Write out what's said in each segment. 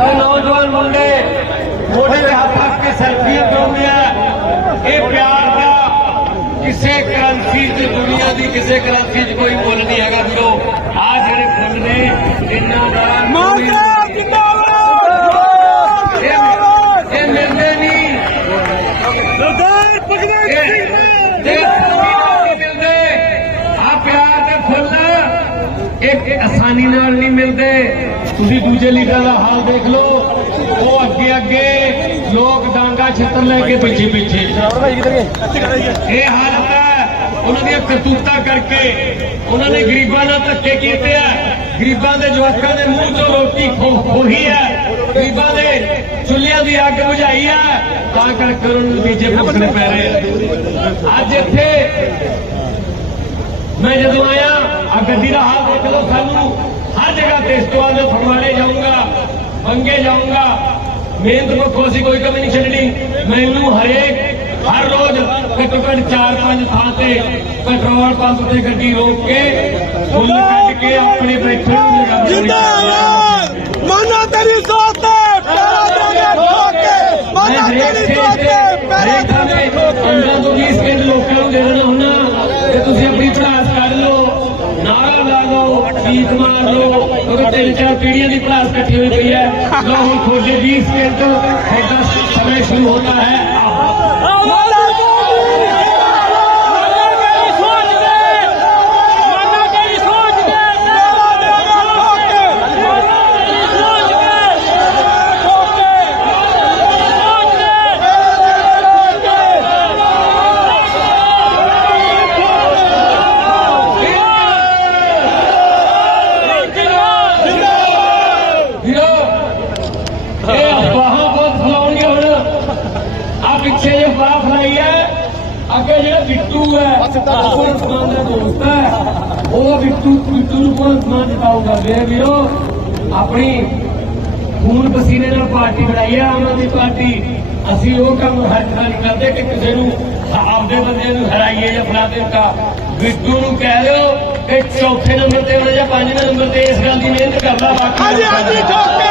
ਤੇ ਨੌਜਵਾਨ ਮੁੰਡੇ ਮੋਢੇ ਤੇ ਹੱਥ ਰੱਖ ਕੇ ਸੈਲਫੀਆਂ ਕਰਾਉਂਦੇ ਆ ਇਹ ਪਿਆਰ ਦਾ ਕਿਸੇ ਕਰੰਸੀ 'ਚ ਦੁਨੀਆ ਦੀ ਕਿਸੇ ਕਰੰਸੀ 'ਚ ਕੋਈ ਮੁੱਲ ਨਹੀਂ ਹੈਗਾ ਵੀਰੋ ਆ ਜਿਹੜੇ ਫੁੱਲ ਨੇ ਇਹਨਾਂ ਦਾ ਮਾਤਾ ਜਿੰਦਾਬਾਦ ਇਹ ਇਹ ਮਿਲਦੇ ਨਹੀਂ ਸਰਦਾਰ ਭਗਵੰਤ ਤੁਸੀਂ ਦੂਜੇ ਲੀਡਰਾਂ ਦਾ ਹਾਲ ਦੇਖ ਲਓ। ਉਹ ਅੱਗੇ ਅੱਗੇ ਲੋਕ ਡਾਂਗਾ ਛਿੱਤਰ ਲੈ ਕੇ ਪਿੱਛੇ ਪਿੱਛੇ। ਇਹ ਹਾਲਤ ਹੈ। ਉਹਨਾਂ ਦੀਆਂ ਕਰਤੂਤਾਂ ਕਰਕੇ ਉਹਨਾਂ ਨੇ ਗਰੀਬਾਂ ਨਾਲ ਧੱਕੇ ਕੀਤੇ ਆ। ਗਰੀਬਾਂ ਦੇ ਜਵਾਕਾਂ ਦੇ ਮੂੰਹ ਤੋਂ ਰੋਟੀ ਖੋਹੀ ਹੈ ਗਰੀਬਾਂ ਦੇ ਚੁੱਲ੍ਹਿਆਂ ਦੀ ਅੱਗ ਬੁਝਾਈ ਹੈ ਤਾਂ ਕਰਕੇ ਉਹਨਾਂ ਨੂੰ ਨਤੀਜੇ ਭੁਗਤਣੇ ਪੈ ਰਹੇ ਅੱਜ ਇੱਥੇ ਮੈਂ ਜਦੋਂ ਆਇਆ ਆ ਗੱਡੀ ਦਾ ਹਾਲ ਦੇਖ ਲਓ ਸਾਨੂੰ। ਇਸ ਤੋਂ ਬਾਅਦ ਫਰਮਾਲੇ ਜਾਊਂਗਾ ਮੰਗੇ ਜਾਊਂਗਾ। ਮਿਹਨਤ ਪੱਖੋਂ ਅਸੀਂ ਕੋਈ ਕਮੀ ਨਹੀਂ ਛੱਡਣੀ। ਮੈਨੂੰ ਹਰੇਕ ਹਰ ਰੋਜ਼ ਘੱਟੋ ਘੱਟ ਚਾਰ ਪੰਜ ਥਾਂ ਤੇ ਪੈਟਰੋਲ ਪੰਪ ਤੇ ਗੱਡੀ ਰੋਕ ਕੇ ਫੁੱਲ ਕੱਢ ਕੇ ਆਪਣੇ ਬੈਠੇ ਨੂੰ ਜਗ੍ਹਾ ਜਿੰਦਾਬਾਦ! ਮਾਨਾ ਤੇਰੀ ਸੋਚ ਤੇ ਪੈਰਾ ਦੇ ਠੋਕੇ ਮਾਨਾ ਤੇਰੀ ਸੋਚ ਤੇ ਪੈਰਾ ਦੇ ਠੋਕੇ 15 ਤੋਂ 20 ਸਕਿੰਟ ਲੋਕਾਂ ਨੂੰ ਦੇਣਾ ਹੁੰਨਾ ਤੇ ਤੁਸੀਂ ਆਪਣੀ ਲਾ ਲਓ ਮਾਰ ਲਓ ਕਿਉਂਕਿ ਤਿੰਨ ਚਾਰ ਪੀੜੀਆਂ ਦੀ ਕਲਾਸ ਇਕੱਠੀ ਹੋਈ ਪਈ ਹੈ। ਲਓ ਹੁਣ ਤੁਹਾਡੇ 20 ਸਕਿੰਟ ਹੈਗਾ ਸਮੇਂ ਸ਼ੁਰੂ ਹੋਤਾ ਹੈ ਮਾਨਾ ਤੇਰੀ ਸੋਚ ਤੇ ਮਾਨਾ ਤੇਰੀ ਸੋਚ ਤੇ ਪੈਰਾ ਦੇ ਠੋਕੇ ਮਾਨਾ ਤੇਰੀ ਸੋਚ ਤੇ ਠੋਕੇ ਸੋਚ ਤੇ ਵੀਰੋ ਇਹ ਅਫਵਾਹਾਂ ਬਹੁਤ ਫੈਲਾਉਣਗੇ ਹੁਣ ਆ ਪਿੱਛੇ ਜੇ ਅਫਵਾਹ ਫੈਲਾਈ ਹੈ ਅੱਗੇ ਜਿਹੜਾ ਬਿੱਟੂ ਹੈ ਉਹ ਉਸਮਾਨ ਦਾ ਦੋਸਤ ਹੈ ਉਹ ਬਿੱਟੂ ਬਿੱਟੂ ਨੂੰ ਕੋਲ ਉਸਮਾਨ ਜਿਤਾਊਗਾ ਮੇਰੇ ਵੀਰੋ ਆਪਣੀ ਖੂਨ ਪਸੀਨੇ ਨਾਲ ਪਾਰਟੀ ਬਣਾਈ ਹੈ ਆਮ ਆਦਮੀ ਪਾਰਟੀ। ਅਸੀਂ ਉਹ ਕੰਮ ਹਰ ਨਹੀਂ ਕਰਦੇ ਕਿ ਕਿਸੇ ਨੂੰ ਆਪਦੇ ਬੰਦੇ ਨੂੰ ਹਰਾਈਏ ਜਾਂ ਫਲਾ ਦੇਤਾ। ਬਿੱਟੂ ਨੂੰ ਕਹਿ ਦਿਓ ਕਿ ਚੌਥੇ ਨੰਬਰ ਤੇ ਜਾਂ ਪੰਜਵੇਂ ਨੰਬਰ ਤੇ ਇਸ ਗੱਲ ਦੀ ਮਿਹਨਤ ਕਰਦਾ ਬਾਕੀ ਹਾਂਜੀ ਹਾਂਜੀ ਠੋਕੇ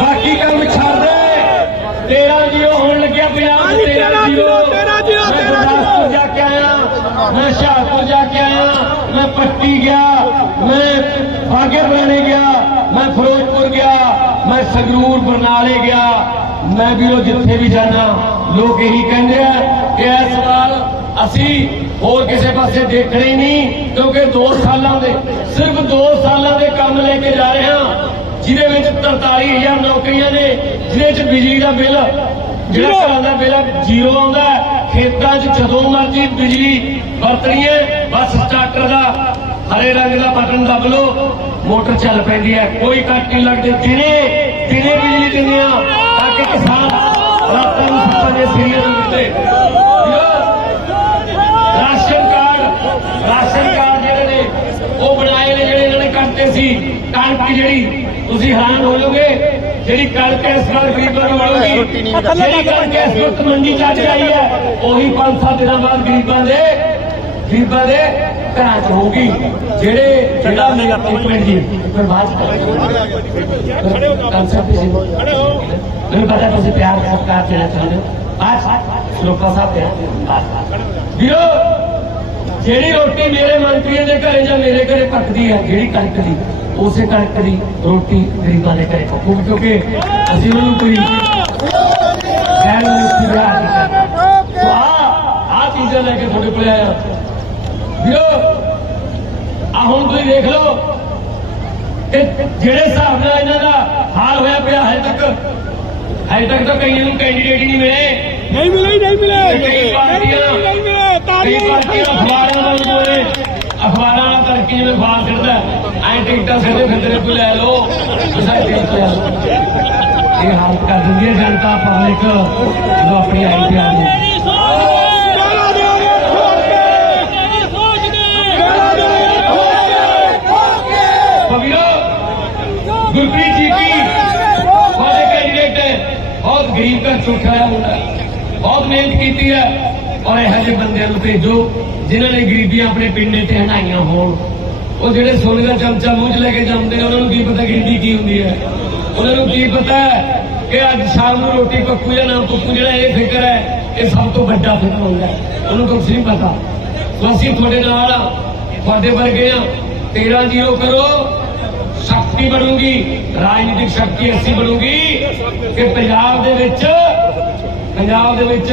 ਬਾਕੀ ਕੰਮ ਛੱਡ ਦੇ। ਤੇਰਾ ਜੀਓ ਹੋਣ ਲੱਗਿਆ ਪੰਜਾਬ ਤੇਰਾ ਜੀਓ। ਤੇਰਾ ਜੀਓ, ਤੇਰਾ ਜੀਓ। ਜਾ ਕੇ ਆਇਆ ਮੈਂ ਹੁਸ਼ਿਆਰਪੁਰ ਜਾ ਕੇ ਆਇਆ ਮੈਂ ਪੱਟੀ ਗਿਆ ਮੈਂ ਬਾਗੇ ਪੁਰਾਣੇ ਗਿਆ। ਮੈਂ ਫਿਰੋਜ਼ਪੁਰ ਗਿਆ ਮੈਂ ਸੰਗਰੂਰ ਬਰਨਾਲੇ ਗਿਆ ਮੈਂ ਵੀਰੋ ਜਿੱਥੇ ਵੀ ਜਾਣਾ ਲੋਕ ਇਹੀ ਕਹਿੰਦੇ ਆ ਕਿ ਇਹ ਸਵਾਲ ਅਸੀਂ ਹੋਰ ਕਿਸੇ ਪਾਸੇ ਦੇਖਣੇ ਹੀ ਨਹੀਂ ਕਿਉਂਕਿ 2 ਸਾਲਾਂ ਦੇ ਸਿਰਫ 2 ਸਾਲਾਂ ਦੇ ਕੰਮ ਲੈ ਕੇ ਜਾ ਰਹੇ ਹਾਂ ਜਿਹਦੇ ਵਿੱਚ 43000 ਨੌਕਰੀਆਂ ਨੇ ਜਿਹਦੇ ਚ ਬਿਜਲੀ ਦਾ ਬਿੱਲ ਜਿਹੜਾ। ਘਰਾਂ ਦਾ ਬਿੱਲ ਜ਼ੀਰੋ ਆਉਂਦਾ। ਖੇਤਾਂ 'ਚ ਜਦੋਂ ਮਰਜ਼ੀ ਬਿਜਲੀ ਵਰਤਣੀ ਹੈ ਬਸ ਸਟਾਰਟਰ ਦਾ ਹਰੇ ਰੰਗ ਦਾ ਬਟਨ ਦਬ ਲਓ ਮੋਟਰ ਚੱਲ ਪੈਂਦੀ ਹੈ ਕੋਈ ਕੱਟ ਨਹੀਂ ਲੱਗਦੇ ਦਿਨੇ ਦਿਨੇ ਬਿਜਲੀ ਦਿੰਦੇ ਆ ਤਾਂ ਕਿ ਕਿਸਾਨ ਰਾਤਾਂ ਨੂੰ ਸੁੱਤਾਂ ਦੇ ਸਿਰੇ ਨੂੰ ਮਿਲਦੇ ਰਾਸ਼ਨ ਕਾਰਡ ਰਾਸ਼ਨ ਕਾਰਡ ਜਿਹੜੇ ਨੇ ਉਹ ਬਣਾਏ ਨੇ ਜਿਹੜੇ ਇਹਨਾਂ ਨੇ ਕੱਟਦੇ ਸੀ। ਕਣਕ ਜਿਹੜੀ ਤੁਸੀਂ ਹੈਰਾਨ ਹੋ ਜਾਓਗੇ ਜਿਹੜੀ ਕਣਕ ਇਸ ਵਾਰ ਗਰੀਬਾਂ ਨੂੰ ਮਿਲੂਗੀ। ਜਿਹੜੀ ਕਣਕ ਇਸ ਵਕਤ ਮੰਡੀ ਚ ਅੱਜ ਆਈ ਹੈ ਉਹੀ 5-7 ਦਿਨਾਂ ਬਾਅਦ ਗਰੀਬਾਂ ਦੇ ਗਰੀਬਾਂ ਦੇ ਘਰਾਂ ਚ ਹੋਊਗੀ ਜਿਹੜੇ ਜਿਹੜਾ ਇੱਕ ਮਿੰਟ ਜੀ ਇੱਕ ਮਿੰਟ ਬਾਅਦ ਕਨਸੈਪਟ ਸੀ ਮੈਨੂੰ ਪਤਾ ਤੁਸੀਂ ਪਿਆਰ ਦਾ ਸਤਿਕਾਰ ਦੇਣਾ ਚਾਹੁੰਦੇ ਹੋ। ਅੱਜ ਲੋਕਾਂ ਸਾਹਿਬ ਤੇ ਵੀਰੋ ਜਿਹੜੀ ਰੋਟੀ ਮੇਰੇ ਮੰਤਰੀਆਂ ਦੇ ਘਰੇ ਜਾਂ ਮੇਰੇ ਘਰੇ ਪੱਕਦੀ ਹੈ ਜਿਹੜੀ ਕਣਕ ਦੀ ਉਸੇ ਕਣਕ ਦੀ ਰੋਟੀ ਗਰੀਬਾਂ ਦੇ ਘਰੇ ਪੱਕੂਗੀ ਕਿਉਂਕਿ ਅਸੀਂ ਉਹਨੂੰ ਕੋਈ ਗੈਰ ਮੁਕਤੀ ਵਿਆਹ ਨਹੀਂ ਕਰਦੇ ਸੋ ਆ ਆ ਚੀਜ਼ਾਂ ਲੈ ਕੇ ਤੁਹਾਡੇ ਕੋਲ ਆਇਆ। ਵੀਰੋ ਆ ਹੁਣ ਤੁਸੀਂ ਦੇਖ ਲਓ ਕਿ ਜਿਹੜੇ ਹਿਸਾਬ ਨਾਲ ਇਹਨਾਂ ਦਾ ਹਾਲ ਹੋਇਆ ਪਿਆ ਹੈ ਤੱਕ ਹਜੇ ਤੱਕ ਤਾਂ ਕਈਆਂ ਨੂੰ ਕੈਂਡੀਡੇਟ ਹੀ ਨਹੀਂ ਮਿਲੇ। ਨਹੀਂ ਮਿਲੇ ਨਹੀਂ ਮਿਲੇ। ਕਈ ਪਾਰਟੀਆਂ ਨਹੀਂ ਮਿਲੇ ਤਾਲੀਆਂ ਅਖਬਾਰਾਂ ਨਾਲ ਜੋੜੇ ਅਖਬਾਰਾਂ ਨਾਲ ਕਰਕੇ ਜਿਵੇਂ ਫਾਲ ਕਰਦਾ ਐਂ ਟਿਕਟਾਂ ਸਿੱਧੇ ਫਿਰਦੇ ਨੇ ਕੋਈ ਲੈ ਲਓ। ਤੁਸੀਂ ਟਿਕਟ ਲੈ ਲਓ। ਇਹ ਹਾਲਤ ਕਰ ਦਿੰਦੀ ਹੈ ਜਨਤਾ ਪਬਲਿਕ ਜਦੋਂ ਆਪਣੀ ਆਈ ਤੇ ਆ ਜਾਂਦੀ ਹੈ। ਤੇਰੀ ਸੋਚ ਪੈਰਾ ਦੇ ਠੋਕੇ ਤੇਰੀ ਸੋਚ ਦੇ ਪੈਰਾ ਦੇ ਠੋਕੇ ਠੋਕੇ ਪਵੀਰੋ ਗੁਰਪ੍ਰੀਤ ਜੀ ਬਹੁਤ ਗਰੀਬ ਘਰ ਚੋਂ ਉੱਠਿਆ ਮੁੰਡਾ। ਬਹੁਤ ਮਿਹਨਤ ਕੀਤੀ ਹੈ। ਔਰ ਇਹੋ ਜਿਹੇ ਬੰਦਿਆਂ ਨੂੰ ਭੇਜੋ, ਜਿਨ੍ਹਾਂ ਨੇ ਗਰੀਬੀਆਂ ਆਪਣੇ ਪਿੰਡੇ ਤੇ ਹੰਡਾਈਆਂ ਹੋਣ। ਉਹ ਜਿਹੜੇ ਸੋਨੇ ਦਾ ਚਮਚਾ ਮੂੰਹ 'ਚ ਲੈ ਕੇ ਜਾਂਦੇ, ਉਹਨਾਂ ਨੂੰ ਕੀ ਪਤਾ ਗਰੀਬੀ ਕੀ ਹੁੰਦੀ ਹੈ? ਉਹਨਾਂ ਨੂੰ ਕੀ ਪਤਾ ਹੈ ਕਿ ਅੱਜ ਸ਼ਾਮ ਨੂੰ ਰੋਟੀ ਪੱਕੂ ਜਾਂ ਨਾ ਪੱਕੂ, ਜਿਹੜਾ ਇਹ ਫਿਕਰ ਹੈ, ਇਹ ਸਭ ਤੋਂ ਵੱਡਾ ਫਿਕਰ ਹੁੰਦਾ ਉਹਨੂੰ ਕੁਝ ਨਹੀਂ ਪਤਾ। ਸੋ ਅਸੀਂ ਤੁਹਾਡੇ ਨਾਲ ਆ, ਤੁਹਾਡੇ ਵਰਗੇ ਆ। 13 ਜੀਰੋ ਕਰੋ ਸ਼ਕਤੀ ਬਣੂਗੀ, ਰਾਜਨੀਤਿਕ ਸ਼ਕਤੀ ਐਸੀ ਬਣੂਗੀ ਕਿ ਪੰਜਾਬ ਦੇ ਵਿੱਚ, ਪੰਜਾਬ ਦੇ ਵਿੱਚ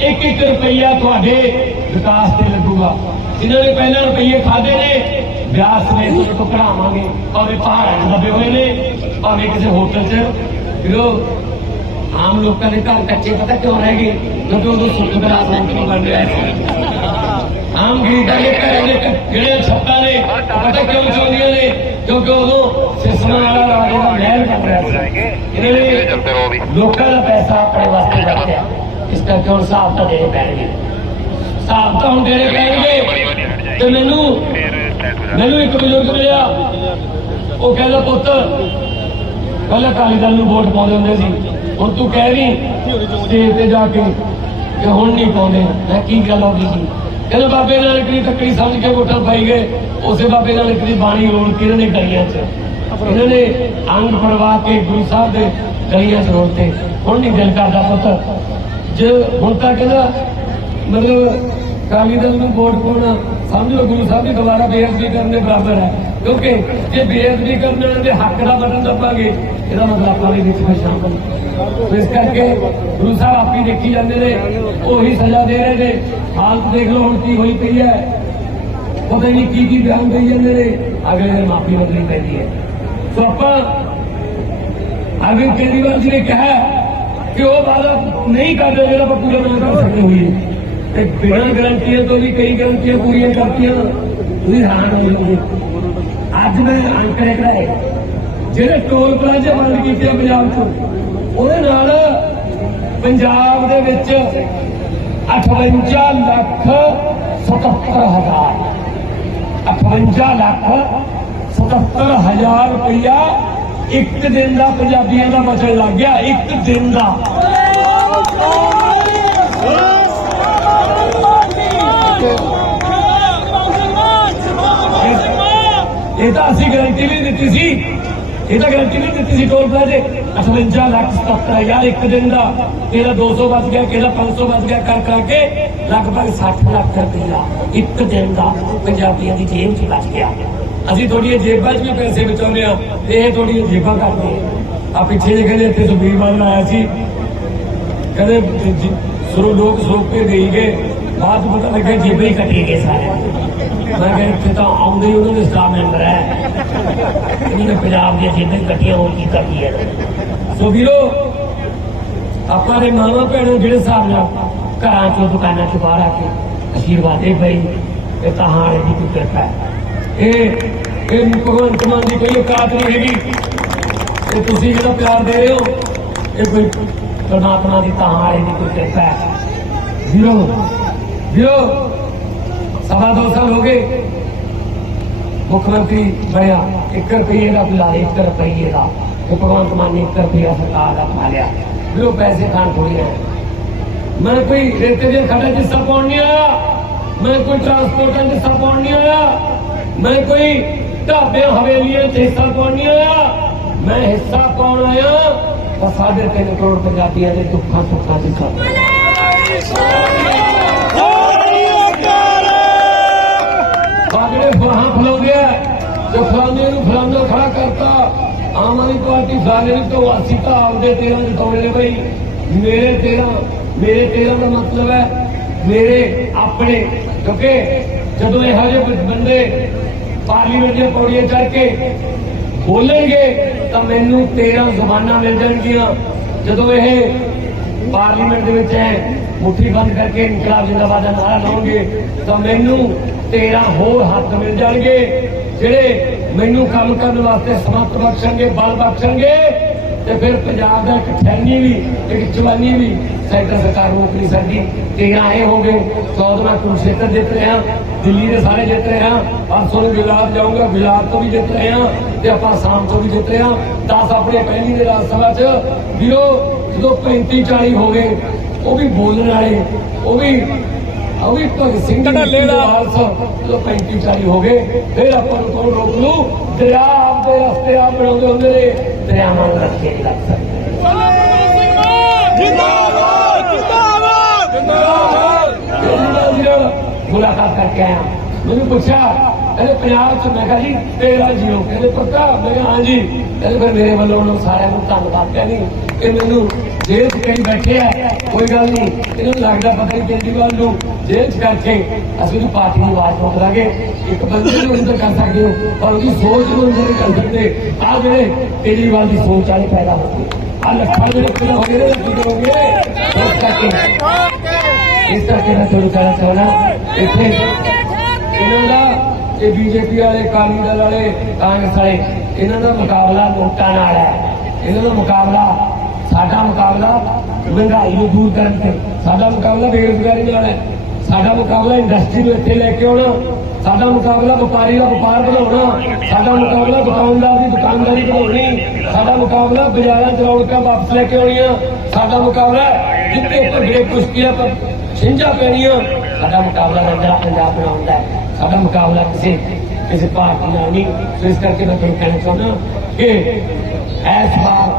ਇੱਕ ਇੱਕ ਰੁਪਈਆ ਤੁਹਾਡੇ ਵਿਕਾਸ ਤੇ ਲੱਗੂਗਾ। ਜਿਨ੍ਹਾਂ ਨੇ ਪਹਿਲਾਂ ਰੁਪਈਏ ਖਾਦੇ ਨੇ ਵਿਆਹ ਸਮੇਤ ਉਹਨਾਂ ਤੋਂ ਕਢਾਵਾਂਗੇ ਭਾਵੇਂ ਪਹਾੜਾਂ 'ਚ ਦਬੇ ਹੋਏ ਨੇ, ਭਾਵੇਂ ਕਿਸੇ ਹੋਟਲ 'ਚ। ਵੀਰੋ, ਆਮ ਲੋਕਾਂ ਦੇ ਘਰ ਕੱਚੇ ਪਤਾ ਕਿਉਂ ਰਹਿ ਗਏ? ਕਿਉਂਕਿ ਉਦੋਂ ਸੁੱਖ ਦਾ ਰਾਜ ਨਹੀਂ ਬਣ ਰਿਹਾ ਸੀ। ਆਮ ਗਰੀਬਾਂ ਦੇ ਘਰਾਂ ਦੇ ਜਿਹੜੇ ਛੱਤਾਂ ਨੇ, ਪਤਾ ਕਿਉਂ ਚਾਹੁੰਦੀਆਂ ਨੇ? ਕਿਉਂਕਿ ਉਦੋਂ ਸਿਸਮਾਂ ਵਾਲਾ ਰਾਜਾ ਦਾ ਮਹਿਲ ਬਣ ਸੀ। ਇਹਨਾਂ ਨੇ ਲੋਕਾਂ ਦਾ ਪੈਸਾ ਆਪਣੇ ਵਾਸਤੇ ਵਰਤਿਆ ਇਸ ਕਰਕੇ ਹੁਣ ਹਿਸਾਬ ਤਾਂ ਦੇਣੇ ਪੈਣਗੇ। ਹਿਸਾਬ ਤਾਂ ਹੁਣ ਦੇਣੇ ਪੈਣਗੇ। ਤੇ ਮੈਨੂੰ ਮੈਨੂੰ ਇੱਕ ਬਜ਼ੁਰਗ ਮਿਲਿਆ। ਉਹ ਕਹਿੰਦਾ, ਪੁੱਤ, ਪਹਿਲਾਂ ਅਕਾਲੀ ਦਲ ਨੂੰ ਵੋਟ ਪਾਉਂਦੇ ਹੁੰਦੇ ਸੀ। ਹੁਣ ਤੂੰ ਕਹਿ ਰਹੀ ਸਟੇਜ ਤੇ ਜਾ ਕੇ ਕਿ ਹੁਣ ਨਹੀਂ ਪਾਉਂਦੇ। ਮੈਂ ਕੀ ਗੱਲ ਹੋ ਗਈ ਸੀ? ਕਹਿੰਦਾ ਬਾਬੇ ਨਾਨਕ ਦੀ ਤੱਕੜੀ ਸਮਝ ਕੇ ਵੋਟਾਂ ਪਾਈ ਗਏ। ਉਸੇ ਬਾਬੇ ਨਾਨਕ ਦੀ ਬਾਣੀ ਰੋਲ ਕੇ ਇਹਨਾਂ ਨੇ ਗਲੀਆਂ 'ਚ। ਇਹਨਾਂ ਨੇ ਅੰਗ ਫੜਵਾ ਕੇ ਗੁਰੂ ਸਾਹਿਬ ਦੇ ਗਲੀਆਂ 'ਚ ਰੋਲਤੇ ਹੁਣ ਨਹੀਂ ਦਿਲ ਕਰਦਾ ਪੁੱਤ। ਜੇ ਹੁਣ ਤਾਂ ਕਹਿੰਦਾ, ਮਤਲਬ ਅਕਾਲੀ ਦਲ ਨੂੰ ਵੋਟ ਪਾਉਣਾ, ਸਮਝ ਲਓ ਗੁਰੂ ਸਾਹਿਬ ਦੀ ਦੁਬਾਰਾ ਬੇਅਦਬੀ ਕਰਨ ਦੇ ਬਰਾਬਰ ਹੈ। ਕਿਉਂਕਿ ਜੇ ਬੇਅਦਬੀ ਕਰਨ ਦੇ ਹੱਕ ਦਾ ਬਟਨ ਦੱਬਾਂਗੇ, ਇਹਦਾ ਮਤਲਬ ਆਪਾਂ ਵੀ ਵਿੱਚ ਸ਼ਾਮਲ ਇਸ ਕਰਕੇ ਗੁਰੂ ਸਾਹਿਬ ਆਪੀ ਦੇਖੀ ਜਾਂਦੇ ਨੇ, ਉਹੀ ਸਜ਼ਾ ਦੇ ਰਹੇ ਨੇ। ਹਾਲਤ ਦੇਖ ਲਓ ਹੁਣ ਕੀ ਹੋਈ ਪਈ ਹੈ। ਪਤਾ ਨਹੀਂ ਕੀ ਕੀ ਬਿਆਨ ਦੇਈ ਜਾਂਦੇ ਨੇ। ਅਗਲੇ ਦਿਨ ਮਾਫੀ ਮੰਗਣੀ ਪੈਂਦੀ ਹੈ। ਸੋ ਆਪਾਂ ਅਰਵਿੰਦ ਕੇਜਰੀਵਾਲ ਜੀ ਨੇ ਕਿਹਾ ਕਿ ਉਹ ਵਾਅਦਾ ਨਹੀਂ ਕਰਦੇ ਜਿਹੜਾ ਆਪਾਂ ਪੂਰਾ ਨਾ ਕਰ ਸਕਦੇ ਹੋਈਏ। ਤੇ ਬਿਨਾਂ ਗਰੰਟੀਆਂ ਤੋਂ ਵੀ ਕਈ ਗਰੰਟੀਆਂ ਪੂਰੀਆਂ ਕਰਤੀਆਂ, ਤੁਸੀਂ ਹੈਰਾਨ ਅੱਜ ਮੈਂ ਅੰਕੜੇ ਕਢਾਏ ਜਿਹੜੇ ਟੋਲ ਪਲਾਜ਼ੇ ਬੰਦ ਕੀਤੇ ਪੰਜਾਬ 'ਚ ਉਹਦੇ ਨਾਲ ਪੰਜਾਬ ਦੇ ਵਿੱਚ 58 ਲੱਖ 77 ਹਜ਼ਾਰ 58 ਲੱਖ 77 ਹਜ਼ਾਰ ਰੁਪਇਆ ਇੱਕ ਦਿਨ ਦਾ ਪੰਜਾਬੀਆਂ ਦਾ ਬਚਣ ਲੱਗ ਗਿਆ ਇੱਕ ਦਿਨ ਦਾ। ਇਹ- ਇਹ ਤਾਂ ਅਸੀਂ ਗਾਰੰਟੀ ਵੀ ਦਿੱਤੀ ਸੀ। ਇਹ ਤਾਂ ਗਾਰੰਟੀ ਵੀ ਦਿੱਤੀ ਸੀ ਟੋਲ ਪਲਾਜ਼ੇ 58 ਲੱਖ 77 ਇੱਕ ਦਿਨ ਦਾ ਕਿਹਦਾ 200 ਬਚ ਗਿਆ ਕਿਹਦਾ 500 ਬਚ ਗਿਆ ਕਰ ਕਰਕੇ ਲਗਭਗ 60 ਲੱਖ ਰੁਪਇਆ ਇੱਕ ਦਿਨ ਦਾ, ਪੰਜਾਬੀਆਂ ਦੀ ਜੇਬ 'ਚ ਬਚ ਗਿਆ ਅਸੀਂ ਤੁਹਾਡੀਆਂ ਜੇਬਾਂ 'ਚ ਵੀ ਪੈਸੇ ਬਚਾਉਂਦੇ ਆ ਤੇ ਇਹ ਤੁਹਾਡੀਆਂ ਜੇਬਾਂ ਕਰਦੇ ਆ ਪਿੱਛੇ ਜੇ ਕਹਿੰਦੇ ਇੱਥੇ ਸੁਬੀਰ ਬਾਦਲ ਆਇਆ ਸੀ ਕਹਿੰਦੇ ਜ- ਸੁਰੋ ਲੋਕ ਸਰੋਪ ਕੇ ਗਈ ਗਏ ਬਾਅਦ 'ਚ ਪਤਾ ਲੱਗਿਆ ਜੇਬਾਂ ਹੀ ਕੱਟੀ ਗਏ ਸਾਰੇ ਮੈਂ ਕਿਹਾ ਇੱਥੇ ਤਾਂ ਆਉਂਦੇ ਹੀ ਉਹਨਾਂ ਦੇ ਸਟਾਫ ਮੈਂਬਰ ਹੈ ਇਹਨਾਂ ਨੇ ਪੰਜਾਬ ਦੀਆਂ ਜੇਬਾਂ ਹੀ ਕੱਟੀਆਂ ਹੋਰ ਕੀ ਕਰਦੀ ਹੈ ਸੋ ਵੀਰੋ ਆਪਾਂ ਦੇ ਮਾਵਾ ਭੈਣਾਂ ਜਿਹੜੇ ਹਿਸਾਬ ਨਾਲ ਘਰਾਂ ਚੋਂ ਦੁਕਾਨਾਂ ਚੋਂ ਬਾਹਰ ਆ ਕੇ ਅਸ਼ੀਰਵਾਦ ਦੇ ਪਈ ਇਹ ਤਾਂ ਹਾਂ ਦੀ ਕੋਈ ਕਿਰਪਾ ਹੈ ਇਹ ਇਹ ਭਗਵੰਤ ਮਾਨ ਦੀ ਕੋਈ ਔਕਾਤ ਨਹੀਂ ਹੈਗੀ ਇਹ ਤੁਸੀਂ ਜਿਹੜਾ ਪਿਆਰ ਦੇ ਰਹੇ ਹੋ ਇਹ ਕੋਈ ਪਰਮਾਤਮਾ ਦੀ ਤਾਂ ਹਾਂ ਦੀ ਕੋਈ ਕਿਰਪਾ ਹੈ ਵੀਰੋ ਵੀਰੋ ਸਵਾ ਦੋ ਸਾਲ ਹੋ ਗਏ ਮੁੱਖ ਮੰਤਰੀ ਬਣਿਆ 1 ਰੁਪਏ ਦਾ ਬੁਲਾ 1 ਰੁਪਏ ਦਾ ਉਹ ਭਗਵੰਤ ਮਾਨ ਨੇ 1 ਰੁਪਿਆ ਸਰਕਾਰ ਦਾ ਪਾ ਲਿਆ ਵੀ ਉਹ ਪੈਸੇ ਖਾਣ ਥੋੜੀ ਹੈ ਮੈਂ ਕੋਈ ਰੇਤੇ ਦੇ ਖੱਡੇ 'ਚ ਹਿੱਸਾ ਪਾਉਣ ਨਹੀਂ ਆਇਆ ਮੈਂ ਕੋਈ ਟਰਾਂਸਪੋਰਟਾਂ 'ਚ ਹਿੱਸਾ ਪਾਉਣ ਨਹੀਂ ਆਇਆ ਮੈਂ ਕੋਈ ਢਾਬੇ ਹਵੇਲੀਆਂ 'ਚ ਹਿੱਸਾ ਪਾਉਣ ਨਹੀਂ ਆਇਆ ਮੈਂ ਹਿੱਸਾ ਪਾਉਣ ਆਇਆ ਤਾਂ ਸਾਢੇ ਤਿੰਨ ਕਰੋੜ ਪੰਜਾਬੀਆਂ ਦੇ ਦੁੱਖਾਂ ਸੁੱਖਾਂ 'ਚ ਹਿੱਸਾ ਬਾਗੜੇ ਫਲਾਂ ਫਲਾਉਂਦੇ ਆ। ਤੇ ਫਲਾਉਂਦੇ ਨੂੰ ਫਲਾਉਂਦਾ ਖੜਾ ਕਰਤਾ, ਆਮ ਆਦਮੀ ਪਾਰਟੀ ਫਲਾਣੇ ਨੂੰ ਤੋਂ ਅਸੀਂ ਤਾਂ ਆਪਦੇ 13 ਜਿਤਾਉਣੇ ਨੇ ਬਈ। ਮੇਰੇ 13 ਮੇਰੇ 13 ਦਾ ਮਤਲਬ ਹੈ, ਮੇਰੇ ਆਪਣੇ, ਕਿਉਂਕਿ ਜਦੋਂ ਇਹੋ ਜਿਹੇ ਬੰਦੇ ਪਾਰਲੀਮੈਂਟ ਦੀਆਂ ਪੌੜੀਆਂ ਚੜ੍ਹ ਕੇ ਬੋਲਣਗੇ, ਤਾਂ ਮੈਨੂੰ 13 ਜ਼ਬਾਨਾਂ ਮਿਲ ਜਾਣਗੀਆਂ। ਜਦੋਂ ਇਹ ਪਾਰਲੀਮੈਂਟ ਦੇ ਵਿੱਚ ਹੈ ਮੁੱਠੀ ਬੰਦ ਕਰਕੇ ਇਨਕਲਾਬ ਜਿੰਦਾਬਾਦ ਦਾ ਨਾਰਾ ਲਾਉਣਗੇ, ਤਾਂ ਮੈਨੂੰ 13 ਹੋਰ ਹੱਥ ਮਿਲ ਜਾਣਗੇ, ਜਿਹੜੇ ਮੈਨੂੰ ਕੰਮ ਕਰਨ ਵਾਸਤੇ ਸਮਰਥ ਬਖਸ਼ਣਗੇ, ਬਲ ਬਖਸ਼ਣਗੇ, ਤੇ ਫਿਰ ਪੰਜਾਬ ਦਾ ਇੱਕ ਠਹਿਰਨੀ ਵੀ, ਇੱਕ ਜਵਾਨੀ ਵੀ ਸੈਂਟਰ ਸਰਕਾਰ ਰੋਕ ਨਹੀਂ ਸਕਦੀ ਤੇਰਾਂ ਇਹ ਹੋ ਗਏ। 14ਵਾਂ ਕੁਰਸ਼ੇਤਰ ਜਿੱਤ ਰਿਹਾ, ਦਿੱਲੀ ਦੇ ਸਾਰੇ ਜਿੱਤ ਰਿਹਾ ਹਾਂ, ਪਰਸੋਂ ਨੂੰ ਗੁਜਰਾਤ ਜਾਊਂਗਾ, ਗੁਜਰਾਤ ਤੋਂ ਵੀ ਜਿੱਤ ਰਹੇ ਹਾਂ, ਤੇ ਆਪਾਂ ਆਸਾਮ ਤੋਂ ਵੀ ਜਿੱਤ ਰਹੇ ਹਾਂ। 10 ਆਪਣੇ ਪਹਿਲੀ ਦੇ ਰਾਜ ਸਭਾ 'ਚ, ਵੀਰੋ, ਜਦੋਂ 35 40 ਹੋ ਗਏ ਉਹ ਵੀ ਬੋਲਣ ਵਾਲੇ ਉਹ ਵੀ ਉਹ ਵੀ ਭਗਤ ਸਿੰਘ ਦੀ ਢੱਲੇ ਦਾ। ਜਦੋਂ 35 40 ਹੋ ਗਏ ਫਿਰ ਆਪਾਂ ਨੂੰ ਕੌਣ ਰੋਕ? ਲੂ ਦਰਿਆ ਆਪਦੇ ਰਸਤੇ ਆਪ ਬਣਾਉਂਦੇ ਹੁੰਦੇ ਨੇ। ਦਰਿਆਵਾਂ ਨੂੰ ਰੱਖੇ ਨਹੀਂ ਲੱਗ ਸਕਦੇ ਜਿੰਦਾਬਾਦ ਜਿੰਦਾਬਾਦ। ਜਿੰਦਾਬਾਦ। ਮੁਲਾਕਾਤ ਕਰਕੇ ਆਇਆ। ਮੈਨੂੰ ਪੁੱਛਿਆ ਕਹਿੰਦੇ ਪੰਜਾਬ ਚ ਮੈਂ ਕਿਹਾ ਜੀ, ਤੇਰਾ ਜੀਓ ਕਹਿੰਦੇ ਪੱਕਾ ਮੈਂ ਕਿਹਾ ਹਾਂ ਜੀ ਕਹਿੰਦੇ ਫਿਰ ਮੇਰੇ ਵੱਲੋਂ ਉਹਨਾਂ ਸਾਰਿਆਂ ਨੂੰ ਧੰਨਵਾਦ ਕਹਿਣੀ ਕਿ ਮੈਨੂੰ ਜੇਲ੍ਹ 'ਚ ਕਈ ਬੈਠੇ ਆ, ਕੋਈ ਗੱਲ ਨਹੀਂ ਇਹਨਾਂ ਲੱਗਦਾ ਪਤਾ ਨਹੀਂ ਕੇਜਰੀਵਾਲ ਨੂੰ ਜੇਲ੍ਹ 'ਚ ਕਰਕੇ ਅਸੀਂ ਨੂੰ ਪਾਰਟੀ ਦੀ ਆਵਾਜ਼ ਰੋਕ ਲਾਂਗੇ। ਇੱਕ ਬੰਦੇ ਨੂੰ ਅੰਦਰ ਕਰ ਸਕਦੇ ਹੋ, ਪਰ ਉਹਦੀ ਸੋਚ ਨੂੰ ਅੰਦਰ ਕਰ ਸਕਦੇ। ਆ ਜਿਹੜੇ ਕੇਜਰੀਵਾਲ ਦੀ ਸੋਚ ਵਾਲੇ ਪੈਦਾ ਹੋ ਗਏ। ਆ ਲੱਖਾਂ ਜਿਹੜੇ ਪੈਦਾ ਹੋ ਗਏ ਨੇ ਕੀ ਕਰੋਗੇ ਉਸ ਕਰਕੇ, ਇਸ ਕਰਕੇ ਮੈਂ ਤੁਹਾਨੂੰ ਕਹਿਣਾ ਚਾਹੁੰਦਾ, ਇੱਥੇ ਇਹਨਾਂ ਦਾ ਇਹ ਬੀਜੇਪੀ ਵਾਲੇ ਕਾਲੀ ਦਲ ਵਾਲੇ, ਕਾਂਗਰਸ ਵਾਲੇ, ਇਹਨਾਂ ਦਾ ਮੁਕਾਬਲਾ ਨੋਟਾਂ ਨਾਲ ਹੈ। ਇਹਨਾਂ ਦਾ ਮੁਕਾਬਲਾ, ਸਾਡਾ ਮੁਕਾਬਲਾ ਮਹਿੰਗਾਈ ਨੂੰ ਦੂਰ ਕਰਨ ਤੇ। ਸਾਡਾ ਮੁਕਾਬਲਾ ਬੇਰੁਜ਼ਗਾਰੀ ਨਾਲ ਹੈ। ਸਾਡਾ ਮੁਕਾਬਲਾ ਇੰਡਸਟਰੀ ਨੂੰ ਇੱਥੇ ਲੈ ਕੇ ਆਉਣਾ। ਸਾਡਾ ਮੁਕਾਬਲਾ ਵਪਾਰੀ ਦਾ ਵਪਾਰ ਵਧਾਉਣਾ ਸਾਡਾ ਮੁਕਾਬਲਾ ਦੁਕਾਨਦਾਰ ਦੀ ਦੁਕਾਨਦਾਰੀ ਵਧਾਉਣੀ ਸਾਡਾ ਮੁਕਾਬਲਾ ਬਾਜ਼ਾਰਾਂ ਚ ਰੌਣਕਾਂ ਵਾਪਸ ਲੈ ਕੇ ਆਉਣੀਆਂ। ਸਾਡਾ ਮੁਕਾਬਲਾ ਜਿੱਤੇ ਭਗੜੇ ਕੁਸ਼ਤੀਆਂ ਪਰ ਛਿੰਝਾਂ ਪੈਣੀਆਂ। ਸਾਡਾ ਮੁਕਾਬਲਾ ਰੰਗਲਾ ਪੰਜਾਬ ਬਣਾਉਣ ਦਾ ਹੈ। ਸਾਡਾ ਮੁਕਾਬਲਾ ਕਿਸੇ ਕਿਸੇ ਪਾਰਟੀ ਨਾਲ ਨਹੀਂ ਸੋ ਇਸ ਕਰਕੇ ਮੈਂ ਤੁਹਾਨੂੰ ਕਹਿਣਾ ਚਾਹੁੰਦਾ ਕਿ ਇਸ ਵਾਰ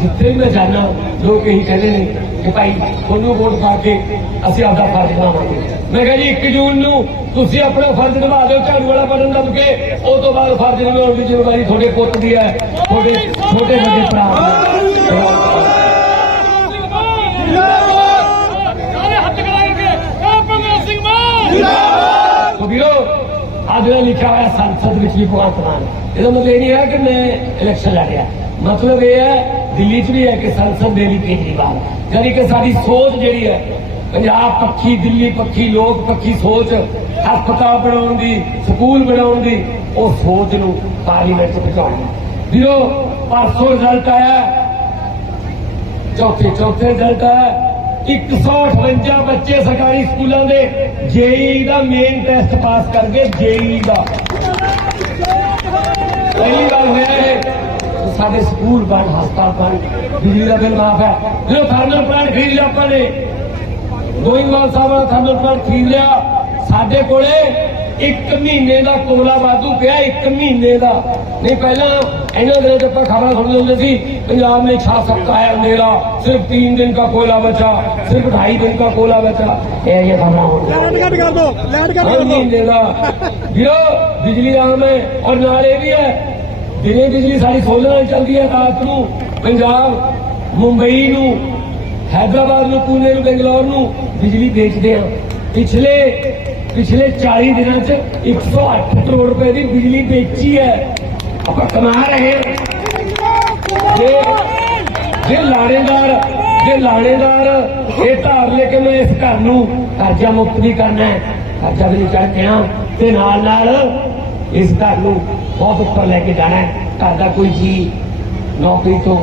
ਜਿੱਥੇ ਮੈਂ ਜਾਣਾ ਲੋਕ ਇਹੀ ਕਹਿੰਦੇ ਨੇ ਕਿ ਭਾਈ ਤੁਹਾਨੂੰ ਵੋਟ ਪਾ ਕੇ ਅਸੀਂ ਆਪਦਾ ਫਰਜ਼ ਨਿਭਾਵਾਂਗੇ ਮੈਂ ਕਿਹਾ ਜੀ 1 ਜੂਨ ਨੂੰ ਤੁਸੀਂ ਆਪਣਾ ਫਰਜ਼ ਨਿਭਾ ਦਿਓ ਝਾੜੂ ਵਾਲਾ ਬਟਨ ਦੱਬ ਕੇ ਉਹ ਤੋਂ ਬਾਅਦ ਫਰਜ਼ ਨਿਭਾਉਣ ਦੀ ਜ਼ਿੰਮੇਵਾਰੀ ਤੁਹਾਡੇ ਪੁੱਤ ਦੀ ਹੈ ਤੁਹਾਡੇ ਛੋਟੇ ਵੱਡੇ ਭਰਾ ਦੀ ਹੈ। तो ਵੀਰੋ ਅੱਜ ਜਿਹੜਾ ਲਿਖਿਆ ਹੋਇਆ ਸੰਸਦ ਵਿੱਚ ਵੀ ਭਗਵੰਤ ਮਾਨ ਇਹਦਾ ਮਤਲਬ ਇਹ ਨਹੀਂ ਹੈ ਕਿ ਮੈਂ ਇਲੈਕਸ਼ਨ ਲੜ ਰਿਹਾ। ਮਤਲਬ ਇਹ ਹੈ, ਦਿੱਲੀ 'ਚ ਵੀ ਹੈ ਕਿ ਸੰਸਦ ਦੇ ਕੇਜਰੀਵਾਲ। ਯਾਨੀ ਕਿ ਸਾਡੀ ਸੋਚ ਜਿਹੜੀ ਹੈ, ਪੰਜਾਬ ਪੱਖੀ, ਦਿੱਲੀ ਪੱਖੀ, ਲੋਕ ਪੱਖੀ ਸੋਚ, ਹਸਪਤਾਲ ਬਣਾਉਣ ਦੀ, ਸਕੂਲ ਬਣਾਉਣ ਦੀ, ਉਹ ਸੋਚ ਨੂੰ ਪਾਰਲੀਮੈਂਟ 'ਚ ਪਹੁੰਚਾਉਣੀ ਵੀਰੋ, ਪਰਸੋਂ ਰਿਜ਼ਲਟ ਆਇਆ। ਚੌਥੇ ਚੌਥੇ ਰਿਜ਼ਲਟ ਆਇਆ। 158 ਬੱਚੇ ਸਰਕਾਰੀ ਸਕੂਲਾਂ ਦੇ ਜੇਈ ਦਾ ਮੇਨ ਟੈਸਟ ਪਾਸ ਕਰ ਗਏ ਜੇਈ ਦਾ। ਪਹਿਲੀ ਵਾਰ ਹੋਇਆ ਇਹ, ਸਾਡੇ ਸਕੂਲ ਬਣ ਹਸਪਤਾਲ ਬਣ ਬਿਜਲੀ ਦਾ ਬਿੱਲ ਮਾਫ ਹੈ। ਜਦੋਂ ਥਰਮਲ ਪਲਾਂਟ ਖਰੀਦ ਲਿਆ ਆਪਾਂ ਨੇ, ਗੋਇੰਦਵਾਲ ਸਾਹਿਬ ਦਾ ਥਰਮਲ ਪਲਾਂਟ ਖਰੀਦ ਲਿਆ, ਸਾਡੇ ਕੋਲੇ ਇੱਕ ਮਹੀਨੇ ਦਾ ਕੋਲਾ ਵਾਧੂ ਪਿਆ ਇੱਕ ਮਹੀਨੇ ਦਾ। ਨਹੀਂ ਪਹਿਲਾਂ ਇਹਨਾਂ ਦੇ ਉੱਪਰ ਖਬਰਾਂ ਸੁਣ ਲੈਂਦੇ ਸੀ ਪੰਜਾਬ ਨੇ 6 ਸਪਤਾਹ ਹੈ ਅੰਧੇਰਾ ਸਿਰਫ 3 ਦਿਨ ਦਾ ਕੋਲਾ ਬਚਾ ਸਿਰਫ 2.5 ਦਿਨ ਦਾ ਕੋਲਾ ਬਚਾ। ਇਹ ਇਹ ਖਬਰਾਂ ਹੋ ਲੈਂਡ ਕੱਟ ਕਰ ਦੋ ਲੈਂਡ ਕੱਟ ਕਰ ਦੋ। ਮਹੀਨੇ ਦਾ। ਵੀਰੋ ਬਿਜਲੀ ਆਮ ਹੈ ਔਰ ਨਾਲ ਇਹ ਵੀ ਹੈ ਦਿਨੇ ਬਿਜਲੀ ਸਾਡੀ 16 ਨਾਲ ਚੱਲਦੀ ਹੈ ਰਾਤ ਨੂੰ ਪੰਜਾਬ ਮੁੰਬਈ ਨੂੰ ਹੈਦਰਾਬਾਦ ਨੂੰ ਪੂਨੇ ਨੂੰ ਬੰਗਲੌਰ ਨੂੰ ਬਿਜਲੀ ਵੇਚਦੇ ਆ ਪਿਛਲੇ ਪਿਛਲੇ 40 ਦਿਨਾਂ 'ਚ 108 ਕਰੋੜ ਰੁਪਏ ਦੀ ਬਿਜਲੀ ਵੇਚੀ ਹੈ। ਆਪਾਂ ਕਮਾ ਰਹੇ ਜੇ ਜੇ ਲਾਣੇਦਾਰ ਜੇ ਲਾਣੇਦਾਰ ਇਹ ਧਾਰ ਲੈ ਕੇ ਮੈਂ ਇਸ ਘਰ ਨੂੰ ਕਰਜ਼ਾ ਮੁਕਤ ਵੀ ਕਰਨਾ ਹੈ। ਕਰਜ਼ਾ ਵੀ ਨਹੀਂ ਚੜ੍ਹ ਦੇਣਾ ਤੇ ਨਾਲ ਨਾਲ ਇਸ ਘਰ ਨੂੰ ਬਹੁਤ ਉੱਪਰ ਲੈ ਕੇ ਜਾਣਾ ਹੈ। ਘਰ ਦਾ ਕੋਈ ਜੀ ਨੌਕਰੀ ਤੋਂ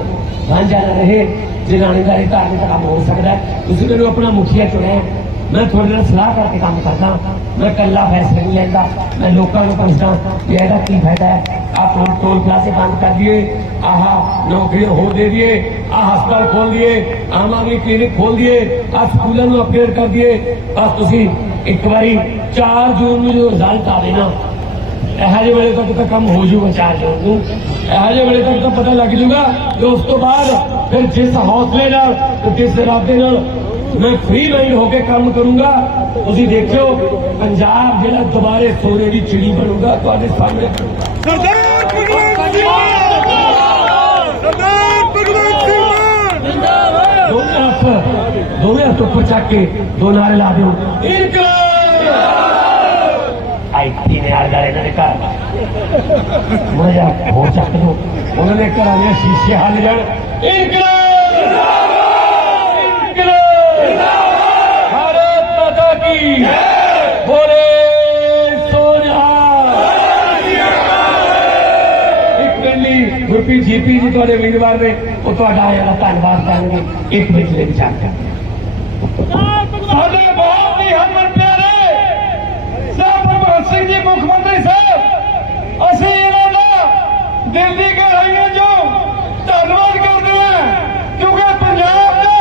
ਵਾਂਝਾ ਨਾ ਰਹੇ। ਜੇ ਲਾਣੇਦਾਰੀ ਧਾਰਨੇ ਦਾ ਕੰਮ ਹੋ ਸਕਦਾ ਤੁਸੀਂ ਮੈਨੂੰ ਆਪਣਾ ਮੁਖੀਆ ਚੁਣਿਆ ਹੈ। ਮੈਂ ਤੁਹਾਡੇ ਨਾਲ ਸਲਾਹ ਕਰਕੇ ਕੰਮ ਕਰਦਾ ਮੈਂ ਇਕੱਲਾ ਫੈਸਲੇ ਨਹੀਂ ਲੈਂਦਾ ਮੈਂ ਲੋਕਾਂ ਨੂੰ ਪੁੱਛਦਾ ਕਿ ਇਹਦਾ ਕੀ ਫਾਇਦਾ ਹੈ ਆਪ ਹੁਣ ਟੋਲ ਪਲਾਜ਼ੇ ਬੰਦ ਕਰ ਦਈਏ ਆਹ ਨੌਕਰੀਆਂ ਹੋਰ ਦੇ ਦਈਏ ਆਹ ਹਸਪਤਾਲ ਖੋਲ ਦਈਏ ਆਮ ਆਦਮੀ ਕਲੀਨਿਕ ਖੋਲ ਦਈਏ ਆਹ ਸਕੂਲਾਂ ਨੂੰ ਅਪਡੇਟ ਕਰ ਦਈਏ ਬਸ ਤੁਸੀਂ ਇੱਕ ਵਾਰੀ 4 ਜੂਨ ਨੂੰ ਜਦੋਂ ਰਿਜ਼ਲਟ ਆਵੇ ਨਾ ਇਹੋ ਜਿਹੇ ਵੇਲੇ ਤੱਕ ਤਾਂ ਕੰਮ ਹੋ ਜੂਗਾ 4 ਜੂਨ ਨੂੰ ਇਹੋ ਜਿਹੇ ਵੇਲੇ ਤੱਕ ਤਾਂ ਪਤਾ ਲੱਗ ਜੂਗਾ ਤੇ ਉਸ ਤੋਂ ਬਾਅਦ ਫਿਰ ਜਿਸ ਹੌਸਲੇ ਨਾਲ ਤੇ ਜਿਸ ਇਰਾਦੇ ਨਾਲ ਮੈਂ ਫ੍ਰੀ ਮਾਈਂਡ ਹੋ ਕੇ ਕੰਮ ਕਰੂੰਗਾ। ਤੁਸੀਂ ਦੇਖਿਓ ਪੰਜਾਬ ਜਿਹੜਾ ਦੁਬਾਰੇ ਸੋਨੇ ਦੀ ਚਿੜੀ ਬਣੂਗਾ ਤੁਹਾਡੇ ਸਾਹਮਣੇ ਸਰਦਾਰ ਭਗਵੰਤ ਸਿੰਘ ਸਰਦਾਰ ਭਗਵੰਤ ਸਿੰਘ ਮਾਨ! ਦੋਵੇਂ ਹੱਥ ਦੋਵੇਂ ਹੱਥ ਉੱਪਰ ਚੱਕ ਕੇ ਦੋ ਨਾਰੇ ਲਾ ਦਿਓ। ਇਨਕਲਾਬ! ਆਈਟੀ ਨੇ ਆੜ ਗਾਲੇ ਨੇ ਘਰ। ਮਜ਼ਾ ਹੋ ਚੱਕ ਦੋ ਉਹਨਾਂ ਨੇ ਘਰਾਂ ਦੇ ਸ਼ੀਸ਼ੇ ਹੱਲ ਜਾਣ। ਇਨਕਲਾਬ! ਮਾਤਾ ਕੀ ਬੋਲੇ ਇੱਕ ਮਿੰਟ ਲਈ ਜੀਪੀ ਜੀ ਤੁਹਾਡੇ ਉਮੀਦਵਾਰ ਨੇ ਉਹ ਤੁਹਾਡਾ ਜਿਹੜਾ ਧੰਨਵਾਦ ਕਰਨਗੇ। ਇੱਕ ਵਿਚਲੇ ਵਿਚਾਰ ਕਰ। ਸਾਡੇ ਬਹੁਤ ਹੀ ਹਰਮਨ ਪਿਆਰੇ ਸਾਹਿਬ ਭਗਵੰਤ ਸਿੰਘ ਜੀ, ਮੁੱਖ ਮੰਤਰੀ ਸਾਹਿਬ, ਅਸੀਂ ਇਹਨਾਂ ਦਾ ਦਿਲ ਦੀ ਗਹਿਰਾਈਆਂ ਚੋਂ ਧੰਨਵਾਦ ਕਰਦੇ ਹਾਂ ਕਿਉਂਕਿ ਪੰਜਾਬ ਦਾ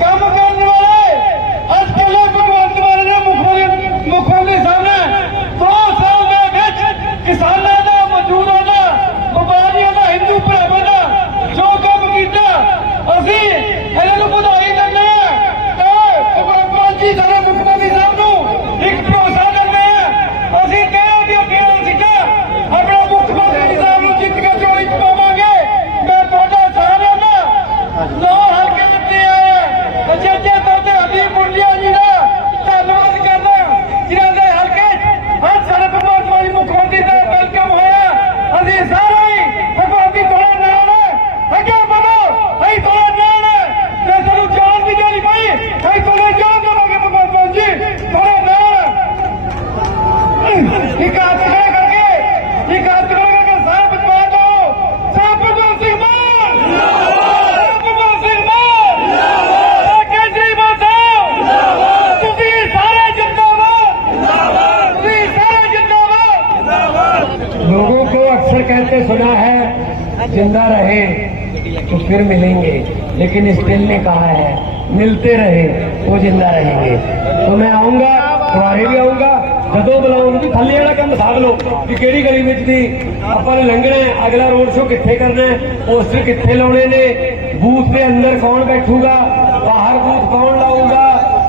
ਕੰਮ ਕਰਨ ਵਾਲੇ ਅੱਜ ਕੱਲ੍ਹ ਭਗਵੰਤ ਮਾਨ ਦੇ ਮੁੱਖ ਮੰਤਰੀ ਮੁੱਖ ਮੰਤਰੀ ਸਾਹਿਬ ਨੇ ਦੋ ਸਾਲ ਦੇ ਵਿੱਚ फिर मिलेंगे लेकिन इस दिल ने कहा है मिलते रहे तो जिंदा रहेंगे तो मैं आऊंगा ਤੁਹਾਡੇ ਵੀ ਆਊਂਗਾ ਜਦੋਂ ਬੁਲਾਉਣ ਵੀ ਥੱਲੇ ਵਾਲਾ ਕੰਮ ਸਾਧ ਲਓ ਕਿ ਕਿਹੜੀ ਗਲੀ ਵਿੱਚ ਦੀ ਆਪਾਂ ਨੇ ਲੰਘਣਾ ਹੈ ਅਗਲਾ ਰੋਡ ਸ਼ੋ ਕਿੱਥੇ ਕਰਨਾ ਹੈ ਪੋਸਟਰ ਕਿੱਥੇ ਲਾਉਣੇ ਨੇ ਬੂਥ ਦੇ ਅੰਦਰ ਕੌਣ ਬੈਠੂਗਾ ਬਾਹਰ ਬੂਥ ਕੌਣ ਲਾਊਗਾ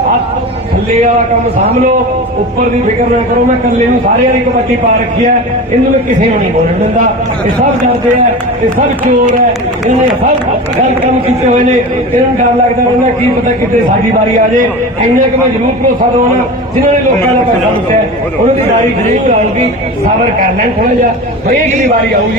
ਆਹ ਥੱਲੇ ਵਾਲਾ ਕੰਮ ਸਾਂਭ ਲਓ ਉੱਪਰ ਦੀ ਫਿਕਰ ਨਾ ਕਰੋ, ਮੈਂ ਕੱਲੇ ਨੂੰ ਸਾਰਿਆਂ ਦੀ ਕਬੱਡੀ ਪਾ ਰੱਖੀ ਹੈ। ਇਹਨੂੰ ਮੈਂ ਕਿਸੇ ਨੂੰ ਨਹੀਂ ਬੋਲਣ ਦਿੰਦਾ। ਇਹ ਸਭ ਡਰਦੇ ਆ, ਇਹ ਸਭ ਚੋਰ ਹੈ ਇਹਨੇ ਸਭ ਗਲਤ ਕੰਮ ਕੀਤੇ ਹੋਏ ਨੇ। ਇਹਨਾਂ ਨੂੰ ਡਰ ਲੱਗਦਾ ਰਹਿੰਦਾ ਕੀ ਪਤਾ ਕਿਤੇ ਸਾਡੀ ਵਾਰੀ ਆ ਜੇ। ਇੰਨਾ ਕਿ ਮੈਂ ਜ਼ਰੂਰ ਭਰੋਸਾ ਦਵਾਉਣਾ। ਜਿਨ੍ਹਾਂ ਨੇ ਲੋਕਾਂ ਦਾ ਪੈਸਾ ਲੁੱਟਿਆ ਉਹਨਾਂ ਦੀ ਵਾਰੀ ਜ਼ਰੂਰ ਆਊਗੀ ਸਬਰ ਕਰ ਲੈਣ ਥੋੜਾ ਜਿਹਾ। ਹਰੇਕ ਦੀ ਵਾਰੀ ਆਊਗੀ।